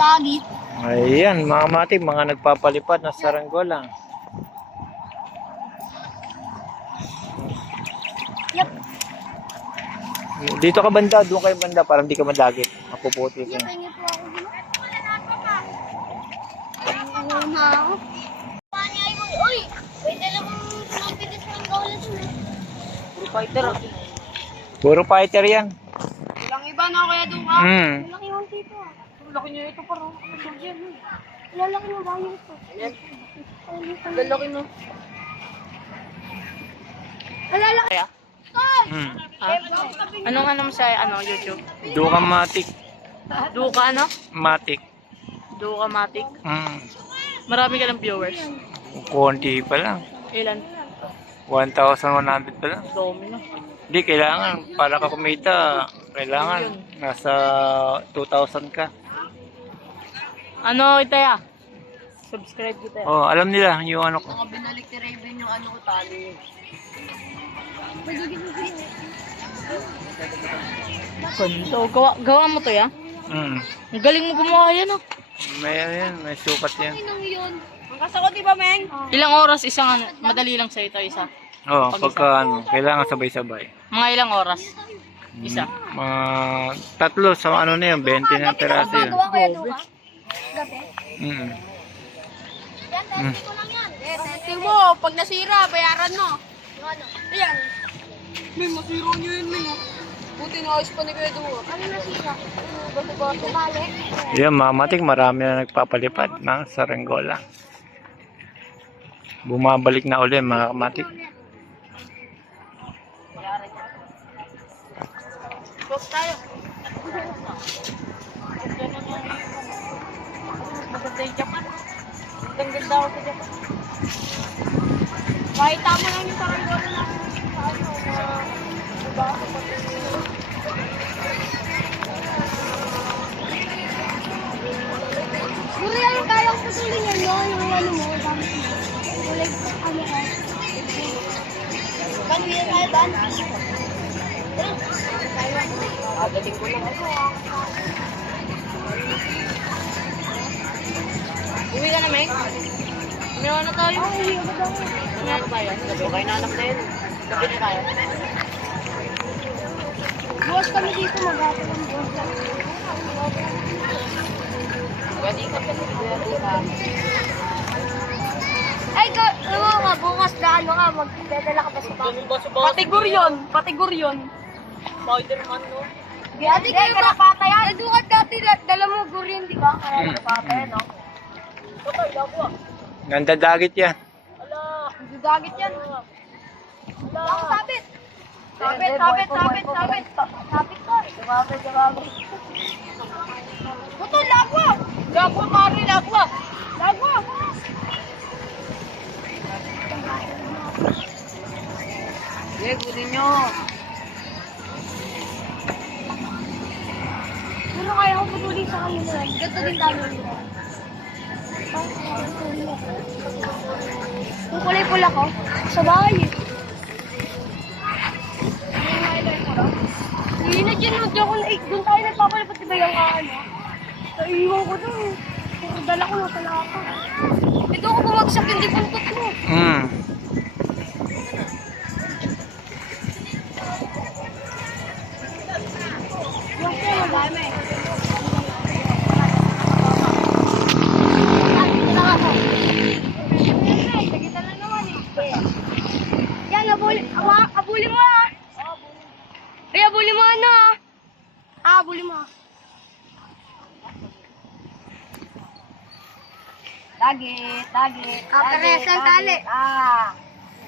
Dagi. Ayan, mga mati, mga nagpapalipad na saranggola. Yep. Dito ka banda, doon kayo banda, para hindi ka madagit. Mapuputi ka. Yep, tingin po ako dito. Ano na ako? Uy! Pwede lang mong pilis ng gawin dun. Puro fighter. Puro fighter yan. Ilang iba na kaya doon ka? Malaki yung dito ah. Laki niyo ito parang yan. Lalaki ng bayo ito. Ayan. Lalaki no. Lalaki. Kaya? Anong mo sa YouTube? Duka matik. Duka Matik. Duka Matic. Marami ka ng viewers. Konti pa lang. Ilan? 1,100 pa lang. Dami na. Hindi, kailangan. Para ka kumita, kailangan. Nasa 2,000 ka. Ano Itaya? Subscribe kita. Oh, alam nila yung ano ko. Mga binalik ni Raven yung ko tali. Ganito. Gawa mo to ya? Ang galing mo gumawa yan oh. May sukat yan. Anong yun? Ang kasakot di ba, Meng? Ilang oras isang madali lang sa ito isa. Oh, pagka kailangan sabay-sabay. Mga ilang oras? Isa. Mga tatlo sa ano na yun, 20 na peraso yun. Gawa kaya doon ka? Gabi? Mm. Yan, testing ko lang yan. Testing mo, pag nasira, bayaran mo. Ano? Ayan. Meng, masira nyo yun, Meng. Buti na ayos pa ni Kuya Duwa. Ano nasira? Bato-bato. Balik? Yan, mamatik, marami na nagpapalipad ng saranggola. Bumabalik na uli mga kamatik. Box tayo. Maganda yung Japan. Ganda ako sa Japan. Kahit tama lang yung saranggola namin sa ano na diba ako pati. Siguro yan yung kayang putulin yan, no? Yung ano mo, dami mo. Like, ano ka? Ban, hindi tayo, ban. Dating ko lang ako. Uwi ka na, Meng? Umiwan na tayo. Umiwan na tayo. Gabi kayo na anak na yun. Gabi na tayo. Buwas kami dito, mag-ato ng buwas. Gabi ka pa. Gabi ka. Ay, ano nga, bukas na ano ka, magdadala ka ba sa bahay? Patigur yun. Patigur yun. Spider-Man, no? Ate, kayo ba patayan? Nadukat dati, dala mo gurian, di ba? Kaya Patayan, no? Patay, labo ah. Nandadagit yan. Ala. Gagit yan. Wala akong sabit. Sabit. Sabit ko. Sabit. Puto, lagwa. Labo, pare, labo. Lagwa. Sige, kunin nyo. Pero kaya ko patuloy sa kayo na lang. Ganto din dami nila. Kung kulay-pula ko, sa bahay eh. Hindi na dyan, ako na doon tayo nagpapalipat diba yung ano? Naiiwan ko doon. Pero dala ko na talaka. Ito ako bumagsak, hindi puntot mo. Yung po, madami. Kita lang naman eh. Yan, abuli mo ah. Ay, abuli mo ano ah. Abuli mo ah. Dagit. Kapares ang tali.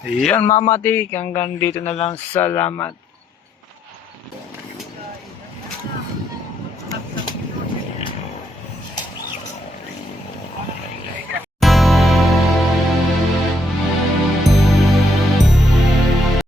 Yan, mamatik. Hanggang dito na lang. Salamat.